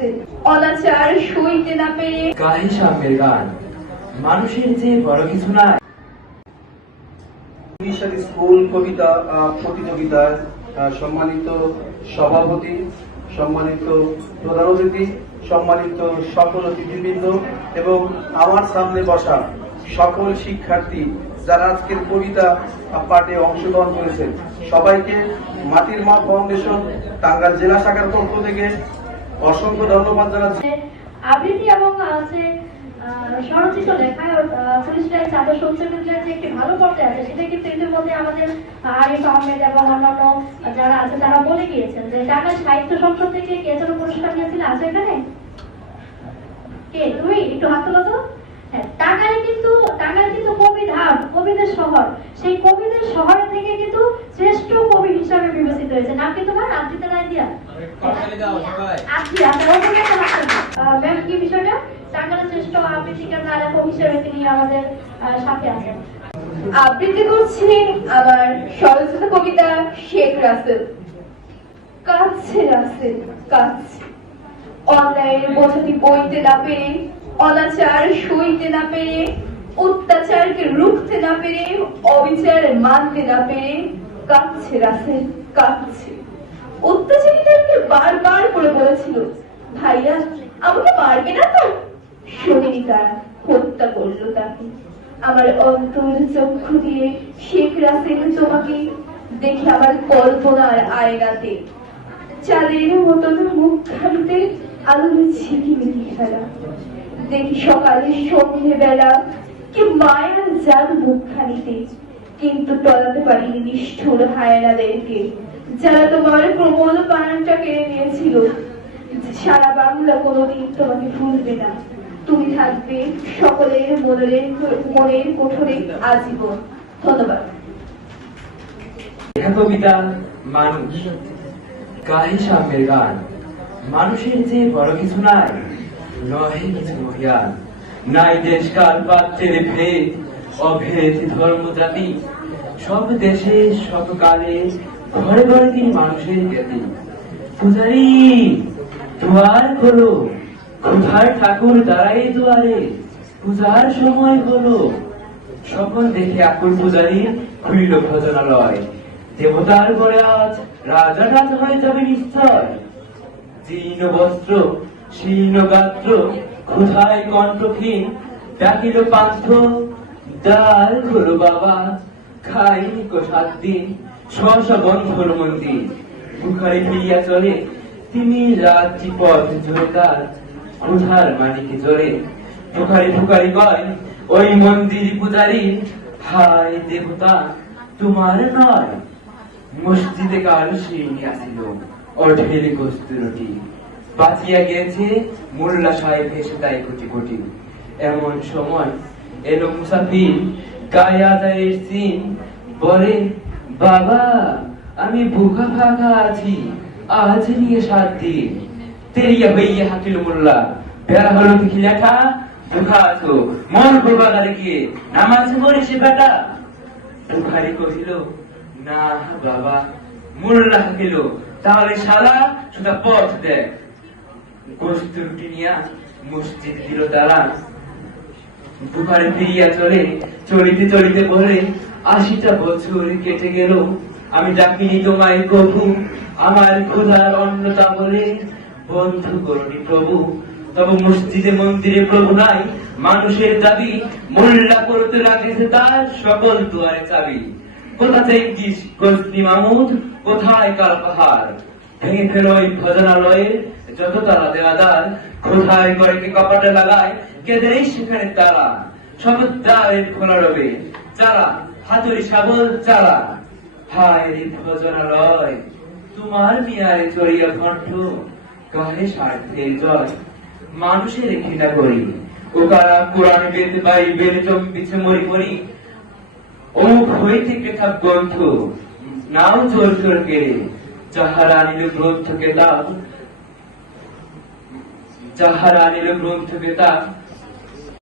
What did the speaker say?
রাসেল অনাচার সইতে না পেরে গাহি সাম্যের গান। মানুষের যে বড় কিছু নাই। বিশাল স্কুল কবিতা প্রতিযোগিতার সম্মানিত সভাপতি সম্মানিত প্রধান অতিথি সম্মানিত সকল অতিথিবৃন্দ এবং আমার সামনে বসা সকল শিক্ষার্থী যারা আজকের কবিতা পাঠে অংশগ্রহণ করেছেন সবাইকে মাটির মা ফাউন্ডেশন টাঙ্গাইল জেলা শাখার পক্ষ থেকে অসংখ্য ধন্যবাদ জানাচ্ছি। আবৃত্তি এবং আছে স্বরচিত লেখায় পুলিশের ছাত্র সংসদের যে একটি ভালো পর্যায়ে আছে। সেটা কিন্তু ইতিমধ্যে আমাদের আরিফ আহমেদ এবং অন্যান্য যারা আছে, তারা বলে গিয়েছেন যে ঢাকা সাহিত্য সংসদ থেকে কে যেন পুরস্কার নিয়েছিল? আছে এখানে? কে? তুমি? একটু হাত তোলো তো। টাঙ্গাইলে কিন্তু টাঙ্গাইল কিন্তু কবি ধাম কবিদের শহর। সেই কবিদের শহর থেকে কিন্তু শ্রেষ্ঠ কবি হিসাবে বিবেচিত হয়েছে। নাম কি তোমার? আবৃত্তি রায় দিয়া। আজকে আপনারা বলে একটা হাত তোলো। আহ, ম্যাম কি বিষয়টা? টাঙ্গাইলের শ্রেষ্ঠ আবৃত্তিকার নায়ক হিসেবে তিনি আমাদের সাথে আছেন। আবৃত্তি করছি আমার স্বরচিত কবিতা শেখ রাসেল। কাঁদছে রাসেল কাঁদছে। অন্যায়ের বোঝাটি বইতে না পেরে অনাচার, সইতে না পেরে, অত্যাচারকে রুখতে না পেরে, অবিচার মানতে না পেরে কাঁদছে রাসেল, কাঁদছে। অত্যাচারীদেরকে বারবার করে বলেছিল, ভাইয়া, আমাকে মারবে না তো? শোনেনি তারা, হত্যা করল তাকে। আমার অন্তর চক্ষু দিয়ে শেখ রাসেল তোমাকে দেখে আমার কল্পনার আয়নাতে চাঁদের মতন মুখখানিতে আলোর ঝিকিমিকি খেলা দেখি সকালে সন্ধে বেলা কি মায়া জাদু মুখখানিতে। কিন্তু টলাতে পারিনি নিষ্ঠুর হায়নাদেরকে যারা তোমার প্রবল পানাটা কেড়ে নিয়েছিল, সারা বাংলা কোনোদিন তোমাকে ভুলবে না। তুমি থাকবে সকলের মনের মনের কোঠরে আজীবন। ধন্যবাদ। কবিতা মানুষ গাহি সাম্যের গান। মানুষের যে বড় কিছু নাই। নহে কিছু নাই দেশ কাল পাত্রের ভেদ, অভেদ ধর্ম জাতি। সব দেশে, সব কালে, ঘরে ঘরে তিনি মানুষের জ্ঞাতি। পূজারি, দুয়ার খোলো। কোথায় ঠাকুর দাঁড়াই দুয়ারে। পূজার সময় হলো। স্বপন দেখে আকুল পূজারি খুলিল ভজনালয়। দেবতার পরে আজ রাজা রাজ হয়ে যাবে নিশ্চয়। জীর্ণ বস্ত্র শীর্ণ গাত্র ক্ষুধায় কণ্ঠহীন, ডাকিল পান্থ দ্বার খোলো বাবা খাইনি কো সাত দিন ছশা বন্ধর মন্দির। বুখারে ফিরিয়া চলে, তিনি রাত্রি পথ জোরদার, ক্ষুধার মানিকে জোরে। ফুকারি ফুকারি কয়, ওই মন্দির পূজারি, হায় দেবতা, তোমার নয়। মসজিদে কাল শিরনি আসিল অঢেলে কস্তুরটি বাঁচিয়া গেছে মোল্লা সাহেব হেসে তাই কোটি কোটি। এমন সময় এলো মুসাফির, গায়ে আদায়ের সিন। বলে, বাবা, আমি বুকা ফাঁকা আছি, আজ নিয়ে সাত দিন। তেরিয়া হইয়া হাকিল মোল্লা, বেড়া হলো দেখি লেখা দুঃখা আছো, মন বাগারে গিয়ে, নামাজ পড়ে সে বেটা। বুখারি কহিল, না বাবা, মোল্লা হাকিল তাহলে শালা শুধু পথ দেয় রুটি নিয়া মসজিদ দিল ফিরিয়া চলে, চলিতে চলিতে বলে, আশিটা বছর কেটে গেল, আমি ডাকিনি তোমায় প্রভু, আমার খোদার অন্নতা বলে, বন্ধু করুনি প্রভু, তবে মসজিদে মন্দিরে প্রভু নাই, মানুষের দাবি, মোল্লা করতে রাখেছে তার সকল দুয়ারে চাবি। কোথা থেকে কোথায় কাল পাহাড়? ভেঙে ফেলো ভজনালয়ে যত তারা দেওয়াদার, কোথায় করে কে কপাটে লাগায়, কে দেয় সেখানে তারা। সব দ্বারের খোলা রবে যারা হাতুড়ি শাবল চারা। হায় রে ভজনালয়, তোমার মিয়ারে চড়িয়া কণ্ঠ স্বার্থে জয়। মানুষের ঘৃণা করি, ও কারা কোরআন বেদ, বাইবেল চম্বিছে মরি মরি। অমুক হইতে কেতাব গ্রন্থ, নাও জোর জোর কেড়ে 자하라니를 그런 척했다. 자하라니를 그런 척했다.